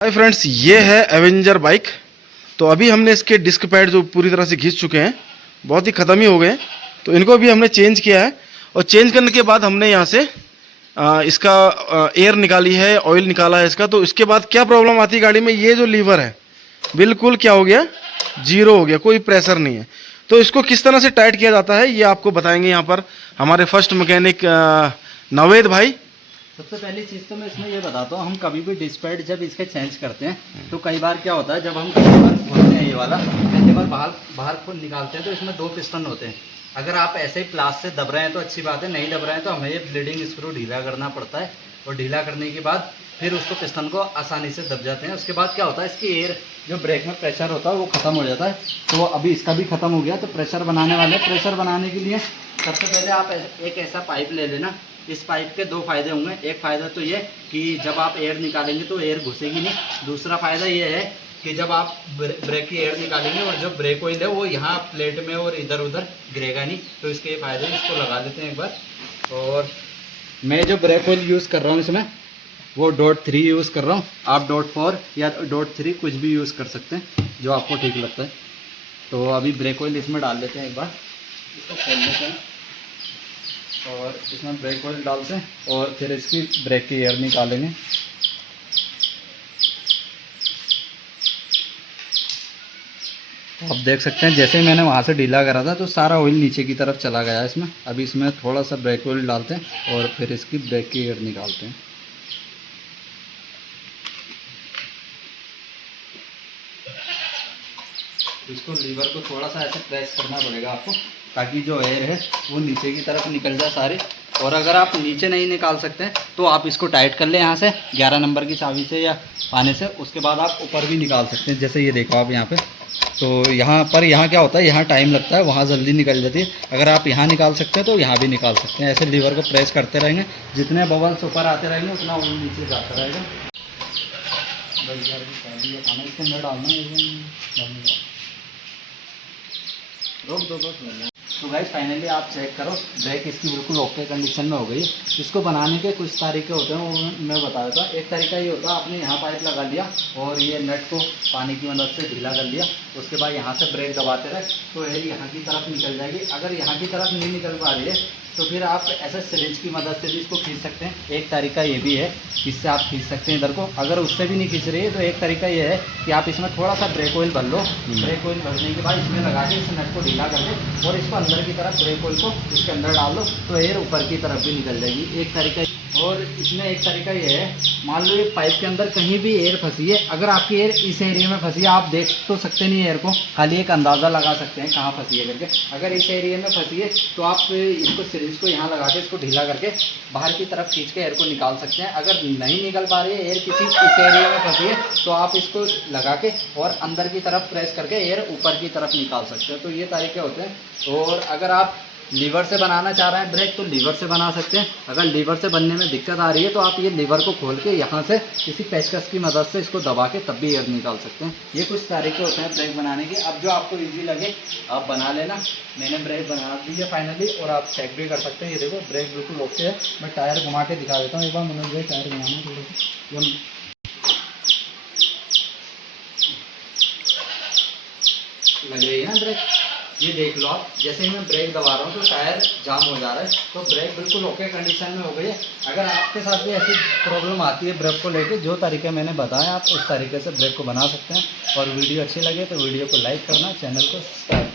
Hi friends, ये है Avenger bike. तो अभी हमने इसके डिस्क पैड जो पूरी तरह से घिस चुके हैं, बहुत ही ख़त्म ही हो गए हैं। तो इनको भी हमने चेंज किया है और चेंज करने के बाद हमने यहाँ से इसका एयर निकाली है, ऑयल निकाला है इसका। तो इसके बाद क्या प्रॉब्लम आती है गाड़ी में, ये जो लीवर है बिल्कुल क्या हो गया, जीरो हो गया, कोई प्रेशर नहीं है। तो इसको किस तरह से टाइट किया जाता है ये आपको बताएंगे यहाँ पर हमारे फर्स्ट मैकेनिक नवेद भाई। सबसे पहली चीज़ तो मैं इसमें ये बताता हूँ, हम कभी भी डिस्पैड जब इसके चेंज करते हैं तो कई बार क्या होता है, जब हम कई बार खोलते हैं ये वाला, कई बार बाहर बाहर खोल निकालते हैं तो इसमें दो पिस्टन होते हैं। अगर आप ऐसे ही प्लास से दब रहे हैं तो अच्छी बात है, नहीं दब रहे हैं तो हमें ये ब्लीडिंग स्क्रू ढीला करना पड़ता है और ढीला करने के बाद फिर उसको पिस्टन को आसानी से दब जाते हैं। उसके बाद क्या होता है, इसकी एयर जो ब्रेक में प्रेशर होता है वो ख़त्म हो जाता है। तो अभी इसका भी ख़त्म हो गया। तो प्रेशर बनाने वाले, प्रेशर बनाने के लिए सबसे पहले आप एक ऐसा पाइप ले लेना। इस पाइप के दो फायदे होंगे। एक फ़ायदा तो ये कि जब आप एयर निकालेंगे तो एयर घुसेगी नहीं। दूसरा फ़ायदा ये है कि जब आप ब्रेक की एयर निकालेंगे और जो ब्रेक ऑयल है वो यहाँ प्लेट में और इधर उधर गिरेगा नहीं। तो इसके फ़ायदे, इसको लगा लेते हैं एक बार। और मैं जो ब्रेक ऑयल यूज़ कर रहा हूँ इसमें वो .3 यूज़ कर रहा हूँ। आप .4 या .3 कुछ भी यूज़ कर सकते हैं जो आपको ठीक लगता है। तो अभी ब्रेक ऑयल इसमें डाल लेते हैं एक बार, इसको खोल लेते हैं और इसमें ब्रेक ऑयल डालते हैं और फिर इसकी ब्रेक की एयर निकालेंगे। तो आप देख सकते हैं जैसे ही मैंने वहाँ से ढीला करा था तो सारा ऑयल नीचे की तरफ चला गया इसमें। अभी इसमें थोड़ा सा ब्रेक ऑयल डालते हैं और फिर इसकी ब्रेक की एयर निकालते हैं। इसको लीवर को थोड़ा सा ऐसे प्रेस करना पड़ेगा आपको, ताकि जो एयर है वो नीचे की तरफ निकल जाए सारी। और अगर आप नीचे नहीं निकाल सकते तो आप इसको टाइट कर लें यहाँ से 11 नंबर की चाबी से या पाने से। उसके बाद आप ऊपर भी निकाल सकते हैं, जैसे ये देखो आप यहाँ पे। तो यहाँ पर क्या होता है, यहाँ टाइम लगता है, वहाँ जल्दी निकल जाती है। अगर आप यहाँ निकाल सकते हैं तो यहाँ भी निकाल सकते हैं। ऐसे लीवर को प्रेस करते रहेंगे, जितने बबल्स ऊपर आते रहेंगे उतना वो नीचे जाता रहेगा। खाना इसके अंदर डालना है, रोक दो बस। तो गाइस फाइनली आप चेक करो, ब्रेक इसकी बिल्कुल ओके कंडीशन में हो गई है। इसको बनाने के कुछ तरीके होते हैं, वो मैं बता देता हूँ। एक तरीका ये होता है, आपने यहाँ पाइप लगा लिया और ये नट को पानी की मदद से ढीला कर लिया। उसके बाद यहाँ से ब्रेक दबाते रहे तो एयर यहाँ की तरफ निकल जाएगी। अगर यहाँ की तरफ नहीं निकल पा रही है तो फिर आप ऐसे सिरिंज की मदद से भी इसको खींच सकते हैं। एक तरीका ये भी है, इससे आप खींच सकते हैं इधर को। अगर उससे भी नहीं खींच रही है तो एक तरीका ये है कि आप इसमें थोड़ा सा ब्रेक ऑयल भर लो। ब्रेक ऑयल भरने के बाद इसमें लगा के इस नट को ढीला कर दो और इसको अंदर की तरफ ब्रेक ऑयल को इसके अंदर डाल लो तो एयर ऊपर की तरफ भी निकल जाएगी। एक तरीका। और इसमें एक तरीका ये है, मान लो ये पाइप के अंदर कहीं भी एयर फंसी है, अगर आपकी एयर इस एरिया में फंसी है, आप देख तो सकते नहीं एयर को, खाली एक अंदाज़ा लगा सकते हैं कहाँ फंसी है करके। अगर इस एरिया में फंसी है तो आप इसको सिरिंज को यहाँ लगा के इसको ढीला करके बाहर की तरफ खींच के एयर को निकाल सकते हैं। अगर नहीं निकल पा रही है एयर, किसी इस एरिया में फंसी है, तो आप इसको लगा के और अंदर की तरफ प्रेस करके एयर ऊपर की तरफ निकाल सकते हैं। तो ये तरीके होते हैं। और अगर आप लीवर से बनाना चाह रहे हैं ब्रेक तो लीवर से बना सकते हैं। अगर लीवर से बनने में दिक्कत आ रही है तो आप ये लीवर को खोल के यहाँ से किसी पेचकस की मदद से इसको दबा के तब भी एयर निकाल सकते हैं। ये कुछ तरीके होते हैं ब्रेक बनाने के। अब जो आपको इजी लगे आप बना लेना। मैंने ब्रेक बना दी है फाइनली और आप चेक भी कर सकते हैं। ये देखो ब्रेक बिल्कुल ओके है। मैं टायर घुमा के दिखा देता हूँ एक बार। मनोज भाई टायर घुमाना थोड़ा लग रही है ना ब्रेक, ये देख लो आप। जैसे ही मैं ब्रेक दबा रहा हूँ तो टायर जाम हो जा रहा है। तो ब्रेक बिल्कुल ओके कंडीशन में हो गई है। अगर आपके साथ भी ऐसी प्रॉब्लम आती है ब्रेक को लेके, जो तरीके मैंने बताया आप उस तरीके से ब्रेक को बना सकते हैं। और वीडियो अच्छी लगे तो वीडियो को लाइक करना, चैनल को सब्सक्राइब